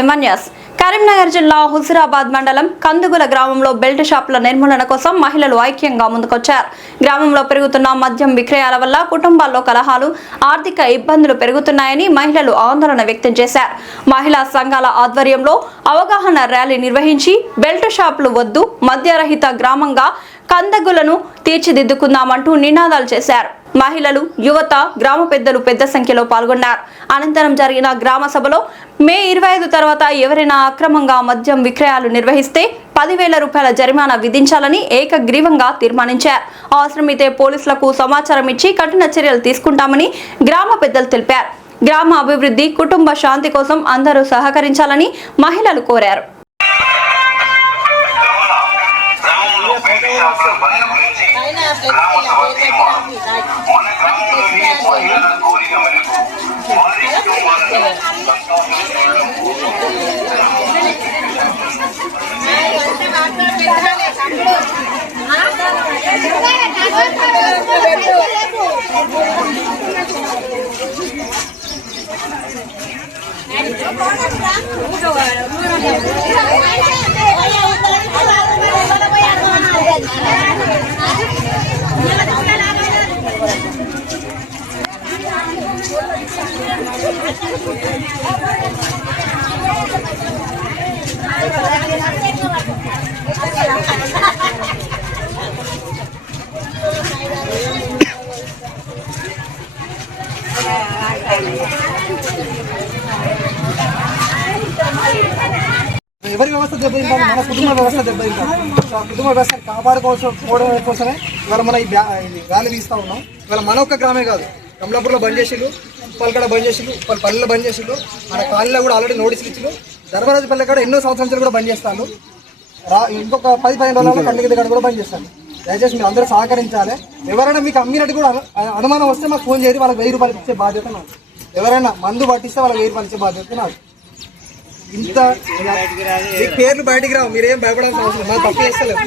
MNS Karimnagar జిల్లా హుజురాబాద్ మండలం కందుగుల గ్రామంలో బెల్ట్ షాపుల నిర్మూలన కోసం మహిళలు ఐక్యంగా ముందుకొచ్చారు. గ్రామంలో పెరుగుతున్న మద్యం విక్రయాల వల్ల కుటుంబాల్లో కలహాలు, ఆర్థిక ఇబ్బందులు పెరుగుతున్నాయని మహిళలు ఆందోళన వ్యక్తం చేశారు. మహిళా సంఘాల ఆధ్వర్యంలో అవగాహన ర్యాలీ నిర్వహించి బెల్ట్ షాపులు వద్దు, మద్యరహిత గ్రామంగా కందగులను తీర్చిదిద్దుకుందామంటూ నినాదాలు చేశారు. మహిళలు, యువత, గ్రామ పెద్దలు పెద్ద సంఖ్యలో పాల్గొన్నారు. అనంతరం జరిగిన గ్రామ సభలో మే 25 తర్వాత ఎవరైనా అక్రమంగా మద్యం విక్రయాలు నిర్వహిస్తే 10,000 రూపాయల జరిమానా విధించాలని ఏకగ్రీవంగా తీర్మానించారు. అవసరమైతే పోలీసులకు సమాచారం ఇచ్చి కఠిన చర్యలు తీసుకుంటామని గ్రామ పెద్దలు తెలిపారు. గ్రామ అభివృద్ధి, కుటుంబ శాంతి కోసం అందరూ సహకరించాలని మహిళలు కోరారు. ఎవరి వ్యవస్థ దెబ్బతింటారు? మన కుటుంబ వ్యవస్థ దెబ్బతింటారు. కుటుంబ వ్యవస్థను కాపాడుకోవడం కోసమే ఇవాళ మనం ఈ ర్యాలీ తీస్తూ ఉన్నాం. ఇవాళ మన ఒక్క గ్రామే కాదు, కమలాపూర్లో బంద్ చేసిళ్ళు, ఉప్పల్కడ బంద్ చేసిళ్ళు, పల్లెలో బంద్ చేసిళ్ళు, మన కాలనీలో కూడా ఆల్రెడీ నోటీసులు ఇచ్చిళ్ళు. ధర్మరాజుపల్లె కాడ ఎన్నో సంవత్సరాలు కూడా బంద్ చేస్తాను. ఇంకొక 10-15 రోజుల్లో కంటికి కాడ కూడా బంద్ చేస్తాను. దయచేసి మీరు అందరూ సహకరించాలి. ఎవరైనా మీకు అమ్మినట్టు కూడా అనుమానం వస్తే మాకు ఫోన్ చేసి వాళ్ళకి 1000 రూపాయలు ఇచ్చే బాధ్యత నాకు. ఎవరైనా మందు పట్టిస్తే వాళ్ళకి 1000 రూపాయలు ఇచ్చే బాధ్యత నాకు. ఇంత మీ పేర్లు బయటికి రావు, మీరేం భయపడాల్సిన అవసరం మాకు తప్పు చేస్తలేదు.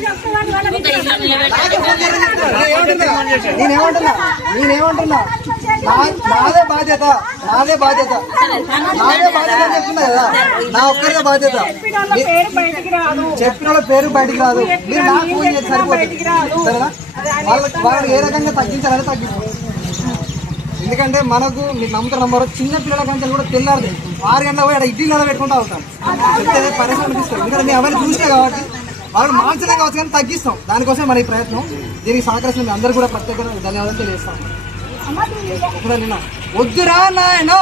నేనేమంటున్నా నాదే బాధ్యత చెప్తున్నా కదా, నా ఒక్కరిదే బాధ్యత. చెప్పిన వాళ్ళ పేరు బయటికి రాదు, మీరు నాకు ఫోన్ చేసి సరిపోతుంది సరేనా. వాళ్ళని ఏ రకంగా తగ్గించాలని తగ్గిస్తాం. ఎందుకంటే మనకు మీకు నమ్ముతున్న నంబర్ చిన్న పిల్లల కంటే కూడా తెల్లారు 6 గంటల పోయి ఇడ్లీ నెల పెట్టుకుంటూ అవుతాం. చెప్తే పరిశ్రమ అనిపిస్తాం. ఎందుకంటే మేము అవన్నీ చూసినా కాబట్టి వాళ్ళు మానసికంగా కావచ్చు కానీ తగ్గిస్తాం. దానికోసం మన ఈ ప్రయత్నం. దీనికి సహకరిస్తున్న మీ అందరూ కూడా ప్రత్యేకంగా ధన్యవాదాలు తెలియజేస్తాం. వద్దురా నాయన,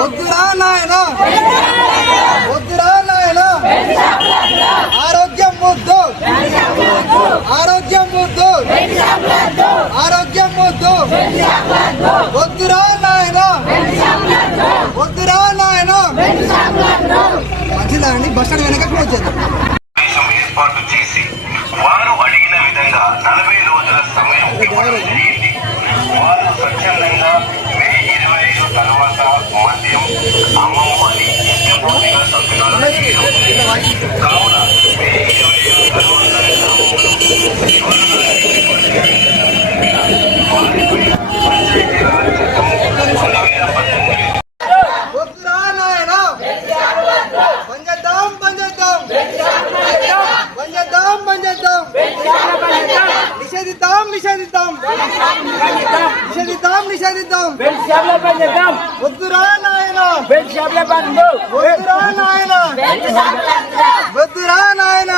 వద్దురా నాయన, వద్దురా నాయన, ఆరోగ్యం ముద్దు, ఆరోగ్యం ముద్దు, ఆరోగ్యం ముద్దు, వద్దురా నాయన, వద్దురా నాయన. మంచిదాన్ని బస్ స్టాండ్ వెనక క్లోజ్ చేద్దాం. ఏర్పాటు చేసి వారు అడిగిన విధంగా 40 రోజుల సమయం వారు స్వచ్ఛందంగా మే 25 తర్వాత మద్యం అమ్మము అని పూర్తిగా సంతకాలు కావున మే 25 నిషేధిద్దాం. వద్దురా నాయన, వద్దురా నాయన, వద్దురా నాయన.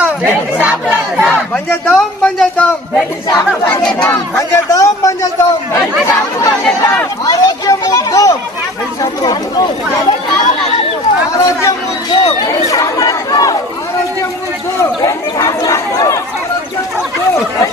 బంద్ చేద్దాం, బంద్ చేద్దాం, బంద్ చేద్దాం, బంద్ చేద్దాం. ఆరోగ్యం ముద్దు, ఆరోగ్యం ముద్దు, ఆరోగ్యం ముద్దు, ఆరోగ్యం ముద్దు.